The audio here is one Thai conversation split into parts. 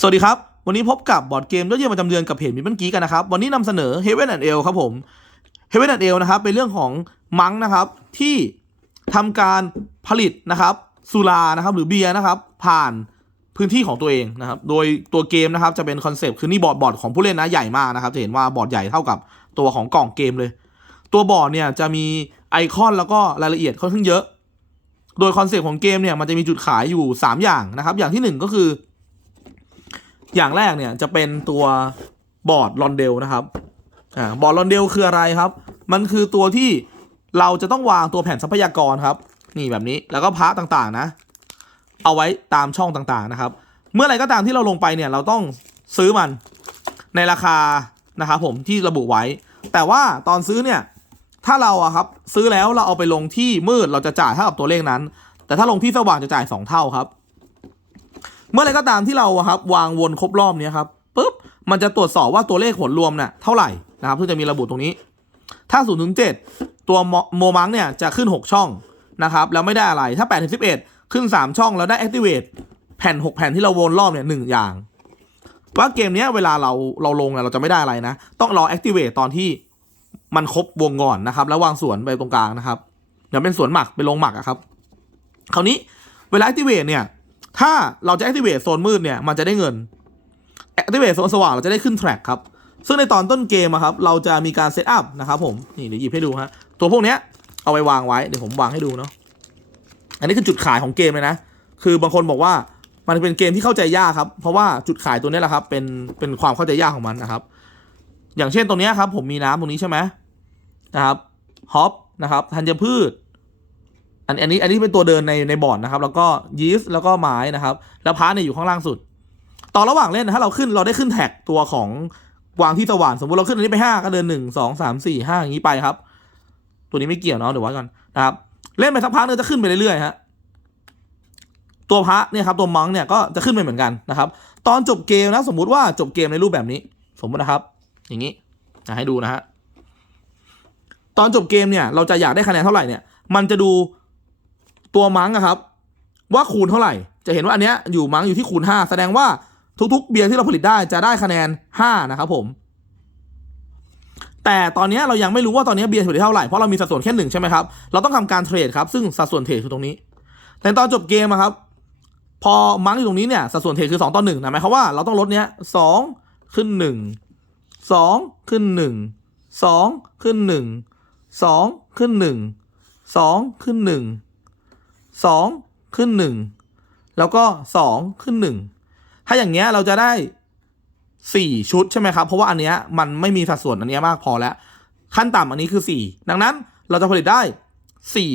สวัสดีครับ วันนี้พบกับบอร์ดเกมยอดเยี่ยมประจำเดือนกับเพจมิบันกีกันนะครับ วันนี้นำเสนอ Heaven and Ale ครับผม Heaven and Ale นะครับเป็นเรื่องของมังนะครับที่ทำการผลิตนะครับสุรานะครับหรือเบียร์นะครับผ่านพื้นที่ของตัวเองนะครับโดยตัวเกมนะครับจะเป็นคอนเซปต์คือนี่บอร์ดบอร์ดของผู้เล่นนะใหญ่มากนะครับจะเห็นว่าบอร์ดใหญ่เท่ากับตัวของกล่องเกมเลย ตัวบอร์ดเนี่ยจะมีไอคอนแล้วก็รายละเอียดค่อนข้างเยอะ โดยคอนเซปต์ของเกมเนี่ยมันจะมีจุดขายอยู่ 3 อย่างนะครับอย่างที่หนึ่งก็คือ อย่างแรกเนี่ยจะเป็นตัวบอร์ดลอนเดลนะครับอ่าบอร์ดลอนเดลคืออะไรครับ มันคือตัวที่เราจะต้องวางตัวแผ่นทรัพยากรครับ นี่แบบนี้แล้วก็พาร์ทต่างๆนะ เอาไว้ตามช่องต่างๆนะครับ เมื่อไรก็ตามที่เราลงไปเนี่ยเราต้องซื้อมันในราคานะครับผมที่ระบุไว้ แต่ว่าตอนซื้อเนี่ยถ้าเราอะครับซื้อแล้วเราเอาไปลงที่มืดเราจะจ่ายเท่ากับตัวเลขนั้น แต่ถ้าลงที่สว่างจะจ่าย 2 เท่าครับ มื่อไรก็ตามที่เราครับวางวนครบรอบเนี้ยครับปุ๊บมันจะตรวจสอบว่าตัวเลขผลรวมเนี่ยเท่าไหร่นะครับซึ่งจะมีระบุตรงนี้ ถ้า0ูนย์ถึงเตัวโมมังเนี่ยจะขึ้น 6 ช่องนะครับแล้วไม่ได้อะไรถ้า8ถึง11ขึ้น 3 ช่องแล้วได้ activate แผ่น 6 แผ่นที่เราวนรอบเนี่ยหนึ่งอย่าง ว่าเกมนี้เวลาเราเราลงเนี่ยเราจะไม่ได้อะไรนะ ต้องรอ activate ตอนที่มันครบวงก่อนนะครับ แล้ววางสวนไปตรงกลางนะครับเดี๋ยวเป็นสวนหมักเป็นลงหมักอะครับ คราวนี้เวลา activate เนี่ย ถ้าเราจะ activate โซนมืดเนี่ยมันจะได้เงิน activate โซนสว่างเราจะได้ขึ้น track ครับ ซึ่งในตอนต้นเกมอะครับเราจะมีการเซตอัพนะครับผมนี่เดี๋ยวหยิบให้ดูฮะตัวพวกเนี้ยเอาไปวางไว้เดี๋ยวผมวางให้ดูเนาะอันนี้คือจุดขายของเกมเลยนะ คือบางคนบอกว่ามันเป็นเกมที่เข้าใจยากครับ เพราะว่าจุดขายตัวนี้แหละครับ เป็นเป็นความเข้าใจยากของมันนะครับ อย่างเช่นตรงเนี้ยครับ ผมมีน้ำตรงนี้ใช่ไหมนะครับฮอปนะครับธัญพืช อันอันนี้อันนี้เป็นตัวเดินในในบอร์ดนะครับ แล้วก็ยีสต์แล้วก็ไม้นะครับ แล้วพาร์ทเนี่ยอยู่ข้างล่างสุดตอนระหว่างเล่นถ้าเราขึ้นเราได้ขึ้นแท็กตัวของวางที่สว่านสมมติเราขึ้นอันนี้ไปห้าก็เดินหนึ่งสองสามสี่ห้าอย่างนี้ไปครับ ตัวนี้ไม่เกี่ยวเนาะเดี๋ยววัดก่อนนะครับ เล่นไปสักพักนึงจะขึ้นไปเรื่อยๆฮะตัวพระเนี่ยครับตัวมังเนี่ยก็จะขึ้นไปเหมือนกันนะครับ ตอนจบเกมนะสมมุติว่าจบเกมในรูปแบบนี้ สมมตินะครับ อย่างนี้จะให้ดูนะฮะตอนจบเกมเนี่ยเราจะอยากได้คะแนนเท่าไหร่เนี่ย มันจะดู ตัวมังอะครับ ว่าคูณเท่าไหร่ จะเห็นว่าอันเนี้ยอยู่มังอยู่ที่คูณ 5 แสดงว่าทุกๆ เบียร์ที่เราผลิตได้จะได้คะแนน 5 นะครับผม แต่ตอนนี้เรายังไม่รู้ว่าตอนนี้เบียร์ผลิตเท่าไหร่เพราะเรามีสัดส่วนแค่หนึ่งใช่ไหมครับเราต้องทำการเทรดครับซึ่งสัดส่วนเทรดคือตรงนี้ แต่ตอนจบเกมครับ พอมังอยู่ตรงนี้เนี่ยสัดส่วนเทรดคือ2ต่อ1นะหมายความว่าเราต้องลดเนี้ย2ขึ้น 1 2 ขึ้น 1 2 ขึ้น 1 2 ขึ้น 1 2 ขึ้น 1 สองขึ้นหนึ่งแล้วก็สองขึ้นหนึ่งถ้าอย่างเงี้ยเราจะได้สี่ชุดใช่ไหมครับ เพราะว่าอันเนี้ยมันไม่มีสัดส่วนอันเนี้ยมากพอแล้ว ขั้นต่ำอันนี้คือสี่ดังนั้นเราจะผลิตได้สี่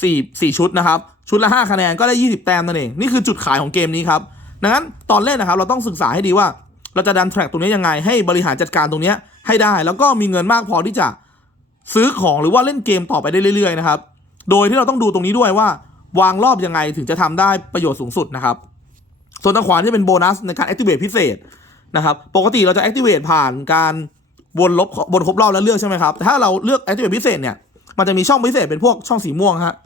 สี่สี่ชุดนะครับ ชุดละห้าคะแนนก็ได้ยี่สิบแต้มนั่นเอง นี่คือจุดขายของเกมนี้ครับ ดังนั้นตอนเล่นนะครับ เราต้องศึกษาให้ดีว่า เราจะดันแทร็กตรงนี้ยังไง ให้บริหารจัดการตรงนี้ให้ได้ แล้วก็มีเงินมากพอที่จะซื้อของหรือว่าเล่นเกมต่อไปได้เรื่อยๆนะครับ โดยที่เราต้องดูตรงนี้ด้วยว่า วางรอบยังไงถึงจะทำได้ประโยชน์สูงสุดนะครับ ส่วนทางขวาที่เป็นโบนัสในการ activate พิเศษนะครับ ปกติเราจะ activate ผ่านการวนลบ วนครบรอบแล้วเลือกใช่ไหมครับแต่ถ้าเราเลือก activate พิเศษเนี่ย มันจะมีช่องพิเศษเป็นพวกช่องสีม่วงฮะ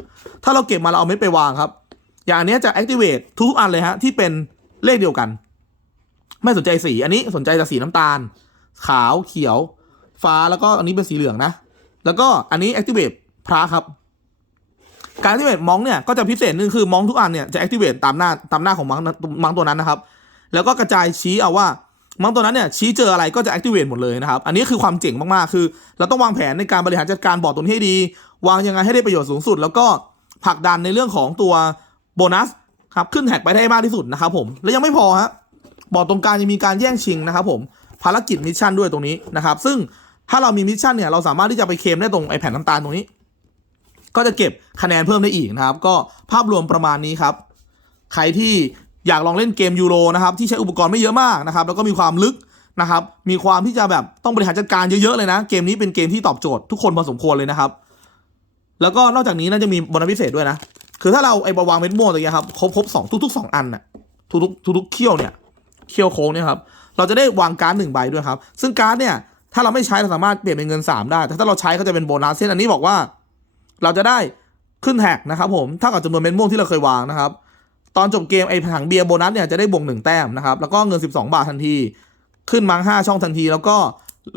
ถ้าเราเก็บมาเราเอาเม็ดไปวางครับ อย่างอันนี้จะ activate ทุกๆอันเลยฮะที่เป็นเลขเดียวกัน ไม่สนใจสี อันนี้สนใจแต่สีน้ำตาล ขาว เขียว ฟ้า แล้วก็อันนี้เป็นสีเหลืองนะ แล้วก็อันนี้ activate พระครับ การ activate มองเนี่ยก็จะพิเศษนึงคือมองทุกอันเนี่ยจะ activate ตามหน้าตามหน้าของมังมังตัวนั้นนะครับ แล้วก็กระจายชี้เอาว่ามังตัวนั้นเนี่ยชี้เจออะไรก็จะ activate หมดเลยนะครับ อันนี้คือความเจ๋งมากๆ คือ เราต้องวางแผนในการบริหารจัดการบอร์ดตัวนี้ให้ดี วางยังไงให้ได้ประโยชน์สูงสุด แล้วก็ผลักดันในเรื่องของตัวโบนัสครับขึ้นแท็กไปได้มากที่สุดนะครับผมและยังไม่พอฮะบอร์ดตรงกลางยังมีการแย่งชิงนะครับผมภารกิจมิชชั่นด้วยตรงนี้นะครับซึ่งถ้าเรามีมิชชั่นเนี่ยเราสามารถที่จะไปเคลมได้ตรงไอแผ่นน้ำตาลตรงนี้ ก็จะเก็บคะแนนเพิ่มได้อีกนะครับ ก็ภาพรวมประมาณนี้ครับ ใครที่อยากลองเล่นเกมยูโรนะครับที่ใช้อุปกรณ์ไม่เยอะมากนะครับ แล้วก็มีความลึกนะครับ มีความที่จะแบบต้องบริหารจัดการเยอะๆเลยนะ เกมนี้เป็นเกมที่ตอบโจทย์ทุกคนพอสมควรเลยนะครับ แล้วก็นอกจากนี้น่าจะมีโบนัสพิเศษด้วยนะ คือถ้าเราไอ้บวางเม็ดม่วงตรงเนี้ยครับครบครบสองทุกๆสองอันน่ะทุกๆทุกๆเขี้ยวเนี่ยเขี้ยวโค้งเนี่ยครับเราจะได้วางการ์ดหนึ่งใบด้วยครับ ซึ่งการ์ดเนี่ยถ้าเราไม่ใช้เราสามารถเปลี่ยนเป็นเงิน 3 ได้ แต่ถ้าเราใช้ก็จะเป็นโบนัสเช่นอันนี้บอกว่า เราจะได้ขึ้นแท็กนะครับผมเท่ากับจำนวนเม็ดม่วงที่เราเคยวางนะครับตอนจบเกมไอ้ถังเบียร์โบนัสเนี่ยจะได้บวกหนึ่งแต้มนะครับแล้วก็เงิน 12 บาททันที ขึ้นมังห้าช่องทันที แล้วก็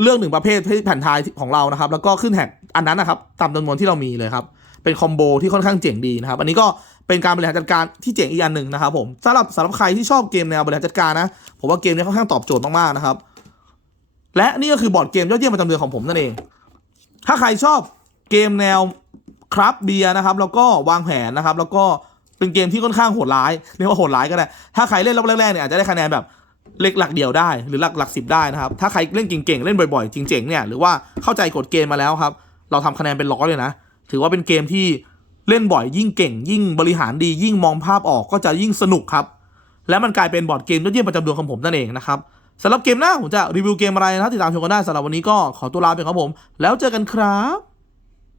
เลือกหนึ่งประเภทที่แผ่นทายของเรานะครับ แล้วก็ขึ้นแท็กอันนั้นนะครับตามจำนวนที่เรามีเลยครับเป็นคอมโบที่ค่อนข้างเจ๋งดีนะครับ อันนี้ก็เป็นการบริหารจัดการที่เจ๋งอีกอันหนึ่งนะครับผมสำหรับสำหรับใครที่ชอบเกมแนวบริหารจัดการนะ ผมว่าเกมนี้ค่อนข้างตอบโจทย์มากๆนะครับ และนี่ก็คือบอร์ดเกมยอดเยี่ยมประจำเดือนของผมนั่นเอง ถ้าใครชอบเกมแนว ครับเบียนะครับแล้วก็วางแผนนะครับ แล้วก็เป็นเกมที่ค่อนข้างโหดร้ายเรียกว่าโหดร้ายก็ได้ถ้าใครเล่นรอบแรกๆเนี่ยอาจจะได้คะแนนแบบเล็กหลักเดียวได้หรือหลักหลักสิบได้นะครับ ถ้าใครเล่นเก่งๆ เล่นบ่อยๆจริงๆเนี่ยหรือว่าเข้าใจกฎเกมมาแล้วครับ เราทำคะแนนเป็นร้อยเลยนะ ถือว่าเป็นเกมที่เล่นบ่อยยิ่งเก่ง ยิ่งบริหารดียิ่งมองภาพออกก็จะยิ่งสนุกครับ และมันกลายเป็นบอร์ดเกมยอดเยี่ยมประจำดวงของผมนั่นเองนะครับสำหรับเกมหน้าผมจะรีวิวเกมอะไรนะติดตามชมกันได้สำหรับวันนี้ก็ขอตัวลาไปครับผม แล้วเจอกันครับ